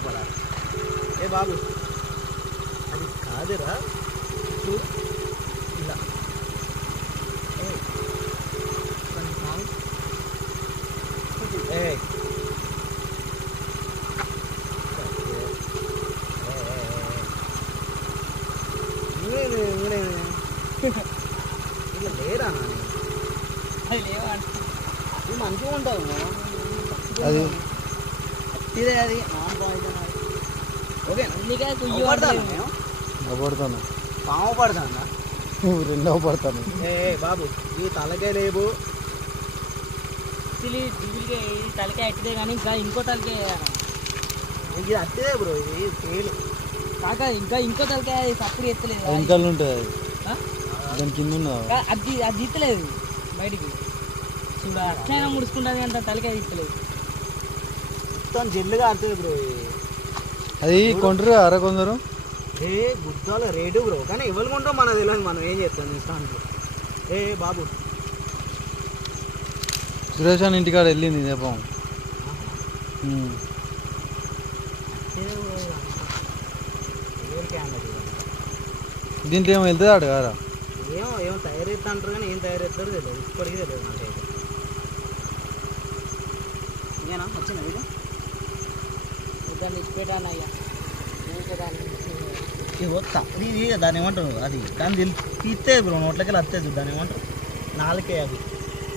ఊపడాలి. ఏ బాబు అది కాదురా, చూడు ఇలా. ఏ ఇలా లేరా అది లేవా ఇది మంచిగా ఉంటుంది అది ఇదే అది నాన్ పాయిజన్ అది. ఓకే అందుకే కుయ్యి పడతాను మేము పడతాను పాము పడతాను. రెండవ పడతాను. ఏ బాబు ఈ తలకే లేవు. డిజిల్గా తలకాయ అట్టిదే కానీ ఇంకా ఇంకో తలకాయ ఇది అట్టిదే బ్రో, ఇది తేలు కాక ఇంకా ఇంకో తలకాయ సప్పుడు ఎత్తలేదు వెనకాల ఉంటుంది దాని కింద ఉన్నదా అది అది ఇత్తలేదు బయటికి. చూడ అట్లయినా ముడుచుకుంటుంది అంత తలకాయ ఇత్తలేదు. మొత్తం జల్లుగా ఆడుతుంది బ్రో. అది కొంటారు అర కొందరు. ఏ గుద్దాల రేటు బ్రో, కానీ ఎవరు కొంటాం మనకు తెలియదు, మనం ఏం చేస్తాం ఇష్టానికి. ఏ బాబు సురేష్ అని ఇంటికాడ వెళ్ళింది దీపం. దీంట్లో ఏమో వెళ్తుంది ఆడు కదా. ఏమో తయారు చేస్తా అంటారు కానీ ఏం తయారు చేస్తారో తెలియదు, ఇప్పటికీ తెలియదు నాకైతే. ఇంకేనా వచ్చింది ఇది దాన్ని ఇచ్చిపెట్టాను అయ్యా ఇది వస్తా ఇది దాన్ని ఏమంటారు, అది దాన్ని తీస్తే బ్రో నోట్లకి వస్తుంది, దాన్ని ఏమంటారు నాలుకే అది.